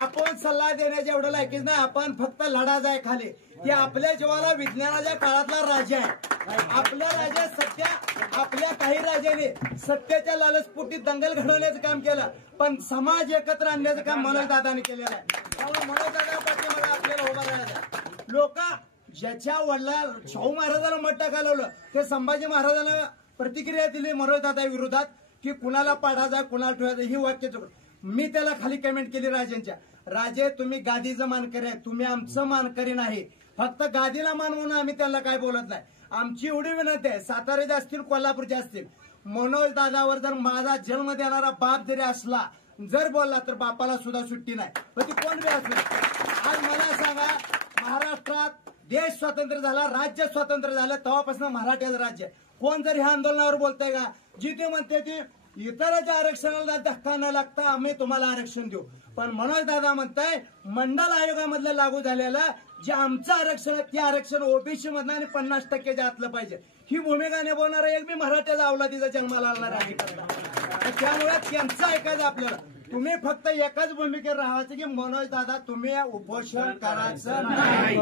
आपण सल्ला देण्याच्या एवढं लायकीच नाही, आपण फक्त लढा जाय खाली. की आपल्या जीवाला विज्ञानाच्या काळातला राजा आहे. आपला राजा सत्य, आपल्या काही राजाने सत्याच्या लालचपोटी दंगल घडवण्याचं काम केलं, पण समाज एकत्र आणण्याचं काम मनोजदादांनी केलेलं आहे. त्यामुळे मनोजदादा पाठीमागे आपल्याला उभा राहायचं. लोक ज्याच्या वडिला शाहू महाराजांना मत टाकायला ते संभाजी महाराजांना प्रतिक्रिया दिली मनोजदादा विरोधात की कुणाला पाडायचा कुणाला ठेवायचं ही वाक्य. मी त्याला खाली कमेंट केली राजांच्या, राजे तुम्ही गादीचं मानकरी आहे, तुम्ही आमचं मानकरी नाही. फक्त गादीला मान म्हणून आम्ही त्यांना काय बोलत नाही. आमची एवढी विनंती आहे, साताऱ्याचे असतील कोल्हापूरचे असतील, मनोज दादावर जर माझा जन्म देणारा बाप जरी असला जर बोलला तर बापाला सुद्धा सुट्टी नाही. पण ती कोण बी असली. आज मला सांगा, महाराष्ट्रात देश स्वतंत्र झाला, राज्य स्वतंत्र झालं, तेव्हापासून मराठ्याचं राज्य. कोण जर ह्या आंदोलनावर बोलतंय का? जी ते म्हणते ती इतरांच्या आरक्षणाला धक्का न लागता आम्ही तुम्हाला आरक्षण देऊ. पण मनोज दादा म्हणताय मंडल आयोगामधलं लागू झालेलं जे आमचं आरक्षण आहे ते आरक्षण ओबीसी मधलं आणि 50% आतलं पाहिजे. ही भूमिका निभावणारा एक बी मराठ्याचा अवलादीचा जन्माला आला राज्यकर्ता. त्यामुळे त्यांचं ऐकायचं आपल्याला. तुम्ही फक्त एकाच भूमिकेवर राहायचं की मनोज दादा तुम्ही उपोषण करायचं नाही.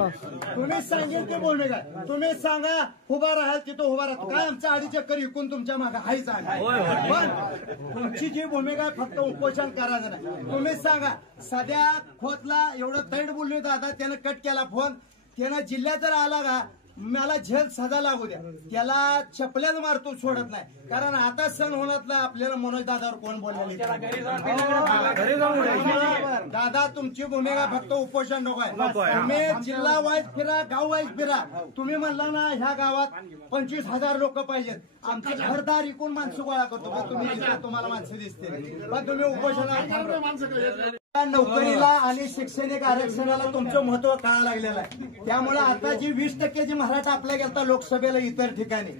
तुम्ही सांगेल ती भूमिका, तुम्ही सांगा उभा राहाल तिथं उभा राहतो. काय आमचा 2.5 चक्कर विकून तुमच्या मागे हायच आहे. पण तुमची जी भूमिका आहे फक्त उपोषण करायचं नाही. तुम्ही सांगा सध्या खोतला एवढं तैंड बोलले दादा, त्यानं कट केला फोन. त्यानं जिल्ह्यात जर आला का मला झेल सजा लागू द्या, त्याला चपल्याच मारतो सोडत नाही. कारण आता सण होण्यातलं आपल्याला मनोज दादावर कोण बोललेले. दादा तुमची भूमिका फक्त उपोषण नको आहे. तुम्ही जिल्हा वाईज फिरा, गाव वाईज फिरा. तुम्ही म्हणला ना ह्या गावात 25,000 लोक पाहिजेत, आमचे घरदार इकून माणसं गोळा करतो. पण तुम्ही तुम्हाला माणसं दिसते, पण तुम्ही उपोषणाला नोकरीला आणि शैक्षणिक आरक्षणाला तुमचं महत्व कळायला लागलेलं आहे. त्यामुळे आता जी 20% जी मराठा आपल्या गेलता लोकसभेला इतर ठिकाणी,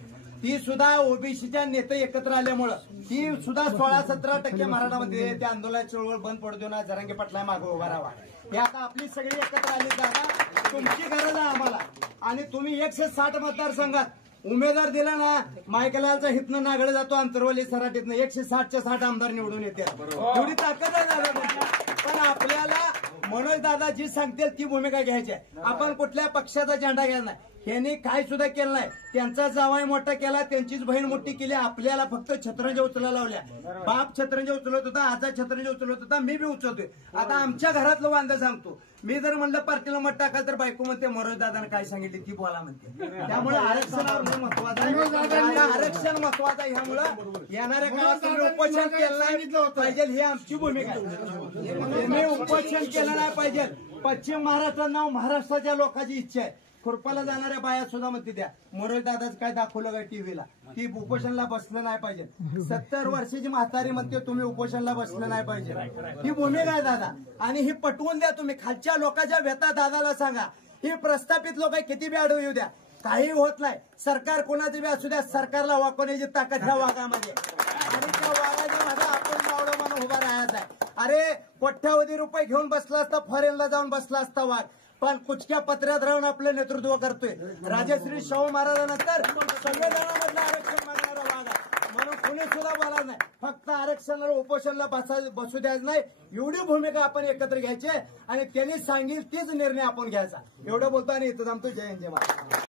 ती सुद्धा ओबीसीच्या नेते एकत्र आल्यामुळं ती सुद्धा 16-17% मराठामध्ये त्या आंदोलनाची चळवळ बंद पडू देऊ ना, जरांगे पाटला मागे उभा राहा. हे आता आपली सगळी एकत्र आली जागा तुमची गरज आहे आम्हाला. आणि तुम्ही 160 मतदारसंघात उमेदवार दिला ना, मायकलालचा हितनं नागडे जातो, अंतरवली सराटीतनं 160च्या 60 आमदार निवडून येते. एवढी ताकद आहे दादा. पण आपल्याला मनोज दादा जी सांगतील ती भूमिका घ्यायची आहे. आपण कुठल्या पक्षाचा झेंडा घ्यायचा नाही. यांनी काय सुद्धा केलं नाही. त्यांचा जावाई मोठा केला, त्यांचीच बहीण मोठी केली. आपल्याला फक्त छत्रंजा उचलायला लावल्या. बाप छत्रंजा उचलत होता, आजा छत्रंजा उचलत होता, मी बी उचलतोय. आता आमच्या घरातलं वांदा सांगतो. मी जर म्हणलं पार्टीला मत टाकाल तर बायको म्हणते मनोज दादाने काय सांगितले ती बोला म्हणते. त्यामुळे आरक्षणावर महत्वाचं आहे. आरक्षण महत्वाचं आहे. ह्यामुळं येणाऱ्या काळात तुम्ही उपोषण केलं पाहिजे, ही आमची भूमिका आहे. तुम्ही उपोषण केलं नाही पाहिजे. पश्चिम महाराष्ट्रात नाव महाराष्ट्राच्या लोकांची इच्छा आहे. खुरपाला जाणाऱ्या बाया सुद्धा म्हणते त्या मनोज दादाच काय दाखवलं काय टीव्हीला, ती उपोषणला बसलं नाही पाहिजे. 70 वर्षाची म्हातारी म्हणते तुम्ही उपोषणला बसलं नाही पाहिजे. ही भूमिका आहे दादा. आणि ही पटवून द्या तुम्ही. खालच्या लोकांच्या व्यथा दादाला सांगा. ही प्रस्थापित लोक किती बी अडवू येऊ द्या, काही होत नाही. सरकार कोणाचं बी असू द्या, सरकारला वाकवण्याची ताकद ह्या वाघामध्ये. आणि त्या वाघाच्या माझा आपण मावळं म्हणून उभा राहायचा आहे. अरे कोट्यावधी रुपये घेऊन बसला असता, फॉरेनला जाऊन बसला असता वाघ, पण कुचक्या पत्र्यात राहून आपलं नेतृत्व करतोय. राजश्री शाहू महाराजांनंतर संविधानामधलं आरक्षण मागणारा वाघ आहे. म्हणून कुणी सुद्धा बोला नाही. फक्त आरक्षणाला उपोषणला बसू द्यायचं नाही. एवढी भूमिका आपण एकत्र घ्यायची आणि त्यांनी सांगेल तीच निर्णय आपण घ्यायचा. एवढं बोलतो आणि इथं थांबतो. जय हिंद, जय महाराष्ट्र.